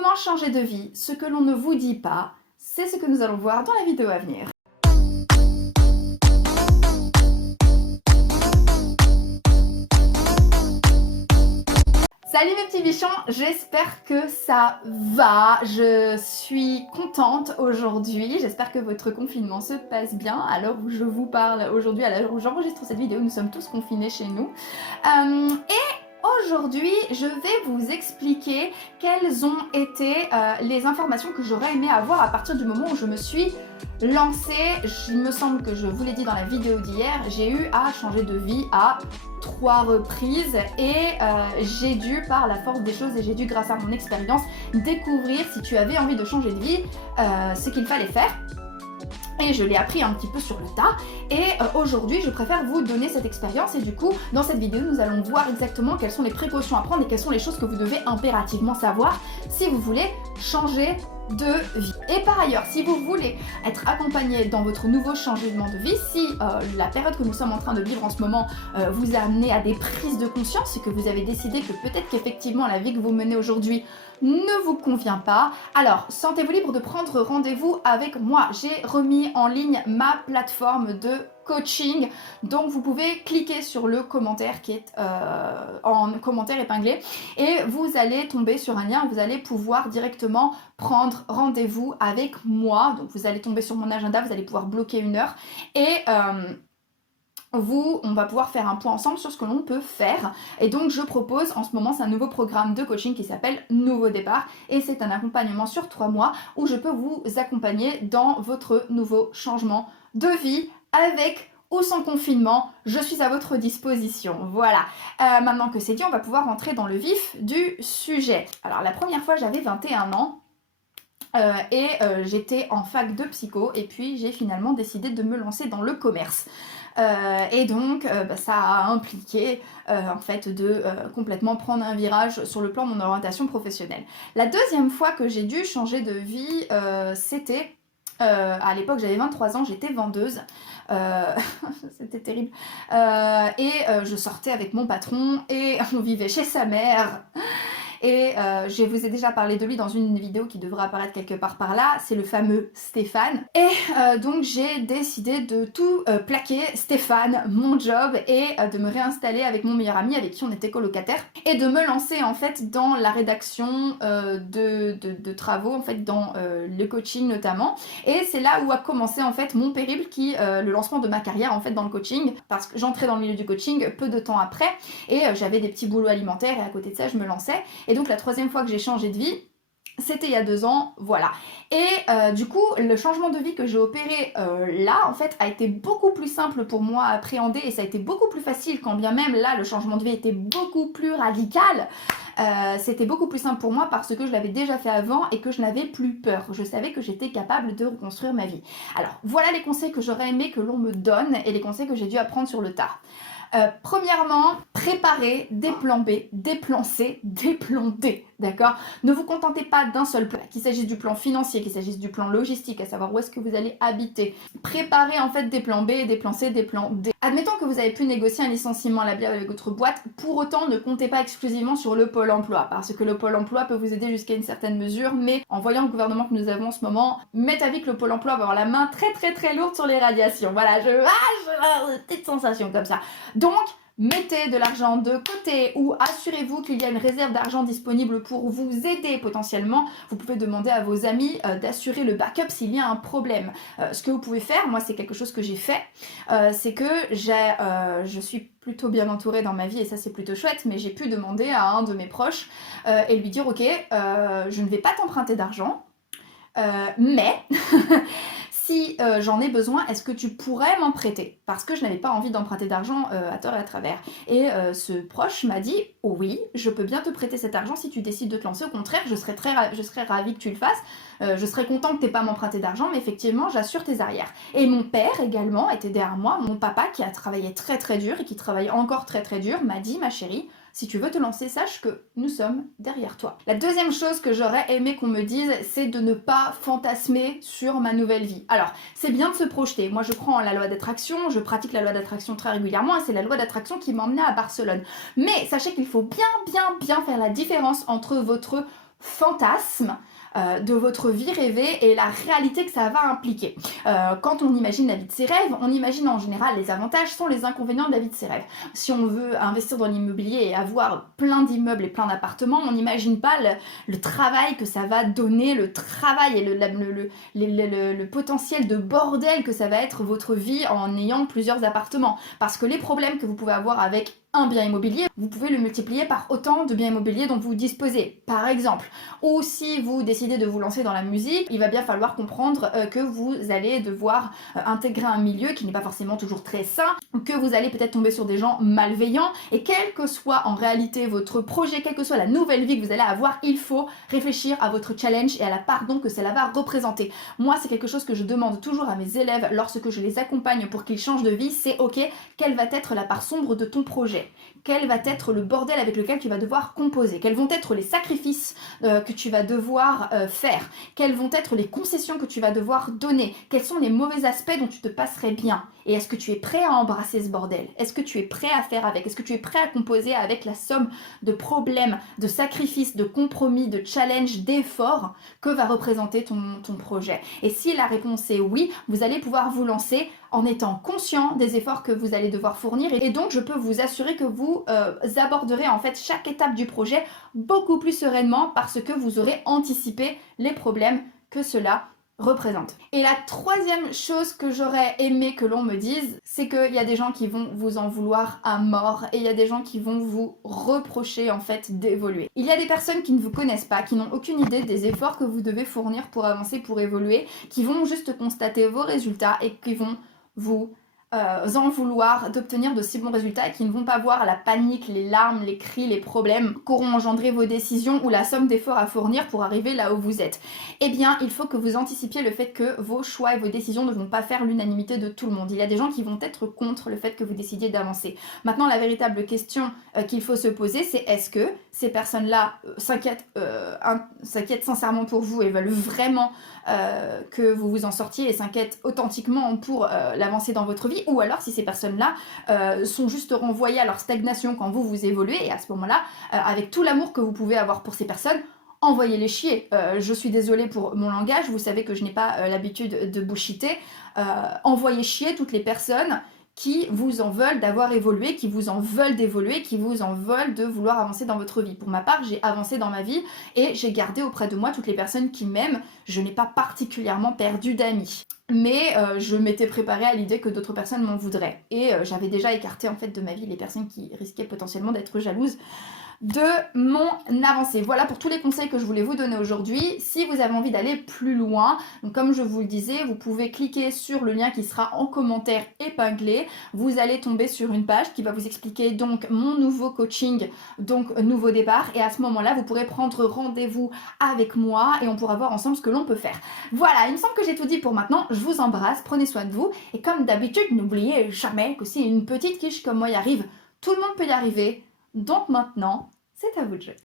Comment changer de vie? Ce que l'on ne vous dit pas, c'est ce que nous allons voir dans la vidéo à venir. Salut mes petits bichons, j'espère que ça va, je suis contente aujourd'hui, j'espère que votre confinement se passe bien à l'heure où je vous parle aujourd'hui, à l'heure où j'enregistre cette vidéo, nous sommes tous confinés chez nous. Aujourd'hui, je vais vous expliquer quelles ont été les informations que j'aurais aimé avoir à partir du moment où je me suis lancée. Il me semble que je vous l'ai dit dans la vidéo d'hier, j'ai eu à changer de vie à 3 reprises et j'ai dû, par la force des choses et j'ai dû, grâce à mon expérience, découvrir, si tu avais envie de changer de vie, ce qu'il fallait faire. Et je l'ai appris un petit peu sur le tas et aujourd'hui je préfère vous donner cette expérience et du coup dans cette vidéo nous allons voir exactement quelles sont les précautions à prendre et quelles sont les choses que vous devez impérativement savoir si vous voulez changer de vie. Et par ailleurs, si vous voulez être accompagné dans votre nouveau changement de vie, si la période que nous sommes en train de vivre en ce moment vous a amené à des prises de conscience et que vous avez décidé que peut-être qu'effectivement la vie que vous menez aujourd'hui ne vous convient pas, alors sentez-vous libre de prendre rendez-vous avec moi. J'ai remis en ligne ma plateforme de coaching, donc vous pouvez cliquer sur le commentaire qui est en commentaire épinglé et vous allez tomber sur un lien où vous allez pouvoir directement prendre rendez-vous avec moi. Donc vous allez tomber sur mon agenda, vous allez pouvoir bloquer une heure et on va pouvoir faire un point ensemble sur ce que l'on peut faire. Et donc je propose en ce moment, c'est un nouveau programme de coaching qui s'appelle Nouveau Départ et c'est un accompagnement sur 3 mois où je peux vous accompagner dans votre nouveau changement de vie avec ou sans confinement, je suis à votre disposition. Voilà. Maintenant que c'est dit, on va pouvoir rentrer dans le vif du sujet. Alors la première fois, j'avais 21 ans. J'étais en fac de psycho et puis j'ai finalement décidé de me lancer dans le commerce. Et donc ça a impliqué en fait de complètement prendre un virage sur le plan de mon orientation professionnelle. La deuxième fois que j'ai dû changer de vie, c'était à l'époque j'avais 23 ans, j'étais vendeuse. C'était terrible. Je sortais avec mon patron et on vivait chez sa mère. Et je vous ai déjà parlé de lui dans une vidéo qui devrait apparaître quelque part par là, c'est le fameux Stéphane. Et donc j'ai décidé de tout plaquer, Stéphane, mon job, et de me réinstaller avec mon meilleur ami avec qui on était colocataires, et de me lancer en fait dans la rédaction de travaux, en fait dans le coaching notamment. Et c'est là où a commencé en fait mon périple, le lancement de ma carrière en fait dans le coaching, parce que j'entrais dans le milieu du coaching peu de temps après, et j'avais des petits boulots alimentaires, et à côté de ça je me lançais. Et donc la troisième fois que j'ai changé de vie, c'était il y a 2 ans, voilà. Et du coup, le changement de vie que j'ai opéré là, en fait, a été beaucoup plus simple pour moi à appréhender et ça a été beaucoup plus facile, quand bien même là, le changement de vie était beaucoup plus radical. C'était beaucoup plus simple pour moi parce que je l'avais déjà fait avant et que je n'avais plus peur. Je savais que j'étais capable de reconstruire ma vie. Alors, voilà les conseils que j'aurais aimé que l'on me donne et les conseils que j'ai dû apprendre sur le tas. Premièrement, préparez des plans B, des plans C, des plans D, d'accord? Ne vous contentez pas d'un seul plan, qu'il s'agisse du plan financier, qu'il s'agisse du plan logistique, à savoir où est-ce que vous allez habiter. Préparez en fait des plans B, des plans C, des plans D. Admettons que vous avez pu négocier un licenciement à l'amiable avec votre boîte, pour autant ne comptez pas exclusivement sur le pôle emploi, parce que le pôle emploi peut vous aider jusqu'à une certaine mesure, mais en voyant le gouvernement que nous avons en ce moment, m'est avis que le pôle emploi va avoir la main très lourde sur les radiations. Voilà, j'ai une petite sensation comme ça. Donc, mettez de l'argent de côté ou assurez-vous qu'il y a une réserve d'argent disponible pour vous aider potentiellement. Vous pouvez demander à vos amis d'assurer le backup s'il y a un problème. Ce que vous pouvez faire, moi c'est quelque chose que j'ai fait, c'est que je suis plutôt bien entourée dans ma vie et ça c'est plutôt chouette, mais j'ai pu demander à un de mes proches et lui dire ok, je ne vais pas t'emprunter d'argent, mais... si j'en ai besoin, est-ce que tu pourrais m'en prêter? Parce que je n'avais pas envie d'emprunter d'argent à tort et à travers. Et ce proche m'a dit, oh oui, je peux bien te prêter cet argent si tu décides de te lancer. Au contraire, je serais ravie que tu le fasses. Je serais content que tu n'aies pas à m'emprunter d'argent, mais effectivement, j'assure tes arrières. Et mon père également était derrière moi. Mon papa, qui a travaillé très dur et qui travaille encore très dur, m'a dit, ma chérie, si tu veux te lancer, sache que nous sommes derrière toi. La deuxième chose que j'aurais aimé qu'on me dise, c'est de ne pas fantasmer sur ma nouvelle vie. Alors, c'est bien de se projeter. Moi, je prends la loi d'attraction, je pratique la loi d'attraction très régulièrement et c'est la loi d'attraction qui m'a emmenée à Barcelone. Mais sachez qu'il faut bien faire la différence entre votre fantasme de votre vie rêvée et la réalité que ça va impliquer. Quand on imagine la vie de ses rêves, on imagine en général les avantages sans les inconvénients de la vie de ses rêves. Si on veut investir dans l'immobilier et avoir plein d'immeubles et plein d'appartements, on n'imagine pas le travail que ça va donner, le travail et le potentiel de bordel que ça va être votre vie en ayant plusieurs appartements. Parce que les problèmes que vous pouvez avoir avec un bien immobilier, vous pouvez le multiplier par autant de biens immobiliers dont vous disposez, par exemple. Ou si vous décidez de vous lancer dans la musique, il va bien falloir comprendre que vous allez devoir intégrer un milieu qui n'est pas forcément toujours très sain, que vous allez peut-être tomber sur des gens malveillants, et quel que soit en réalité votre projet, quelle que soit la nouvelle vie que vous allez avoir, il faut réfléchir à votre challenge et à la part donc que cela va représenter. Moi, c'est quelque chose que je demande toujours à mes élèves lorsque je les accompagne pour qu'ils changent de vie, c'est ok, quelle va être la part sombre de ton projet ? Quel va être le bordel avec lequel tu vas devoir composer? Quels vont être les sacrifices que tu vas devoir faire? Quelles vont être les concessions que tu vas devoir donner? Quels sont les mauvais aspects dont tu te passerais bien? Et est-ce que tu es prêt à embrasser ce bordel? Est-ce que tu es prêt à faire avec? Est-ce que tu es prêt à composer avec la somme de problèmes, de sacrifices, de compromis, de challenges, d'efforts que va représenter ton projet? Et si la réponse est oui, vous allez pouvoir vous lancer en étant conscient des efforts que vous allez devoir fournir, et donc je peux vous assurer que vous aborderez en fait chaque étape du projet beaucoup plus sereinement parce que vous aurez anticipé les problèmes que cela représente. Et la troisième chose que j'aurais aimé que l'on me dise, c'est qu'il y a des gens qui vont vous en vouloir à mort et il y a des gens qui vont vous reprocher en fait d'évoluer. Il y a des personnes qui ne vous connaissent pas, qui n'ont aucune idée des efforts que vous devez fournir pour avancer, pour évoluer, qui vont juste constater vos résultats et qui vont vous en vouloir d'obtenir de si bons résultats et qui ne vont pas voir la panique, les larmes, les cris, les problèmes qu'auront engendré vos décisions ou la somme d'efforts à fournir pour arriver là où vous êtes. Eh bien, il faut que vous anticipiez le fait que vos choix et vos décisions ne vont pas faire l'unanimité de tout le monde. Il y a des gens qui vont être contre le fait que vous décidiez d'avancer. Maintenant, la véritable question qu'il faut se poser, c'est est-ce que ces personnes-là s'inquiètent sincèrement pour vous et veulent vraiment que vous vous en sortiez et s'inquiètent authentiquement pour l'avancée dans votre vie, ou alors si ces personnes-là sont juste renvoyées à leur stagnation quand vous évoluez, et à ce moment-là, avec tout l'amour que vous pouvez avoir pour ces personnes, envoyez-les chier. Je suis désolée pour mon langage, vous savez que je n'ai pas l'habitude de bullshiter. Envoyez chier toutes les personnes qui vous en veulent d'avoir évolué, qui vous en veulent d'évoluer, qui vous en veulent de vouloir avancer dans votre vie. Pour ma part, j'ai avancé dans ma vie et j'ai gardé auprès de moi toutes les personnes qui m'aiment. Je n'ai pas particulièrement perdu d'amis. Mais je m'étais préparée à l'idée que d'autres personnes m'en voudraient. Et j'avais déjà écarté en fait de ma vie les personnes qui risquaient potentiellement d'être jalouses de mon avancée. Voilà pour tous les conseils que je voulais vous donner aujourd'hui. Si vous avez envie d'aller plus loin, donc comme je vous le disais, vous pouvez cliquer sur le lien qui sera en commentaire épinglé. Vous allez tomber sur une page qui va vous expliquer donc mon nouveau coaching, donc nouveau départ. Et à ce moment-là, vous pourrez prendre rendez-vous avec moi et on pourra voir ensemble ce que l'on peut faire. Voilà, il me semble que j'ai tout dit pour maintenant. Je vous embrasse, prenez soin de vous. Et comme d'habitude, n'oubliez jamais que si une petite quiche comme moi y arrive, tout le monde peut y arriver. Donc maintenant, c'est à vous de jouer.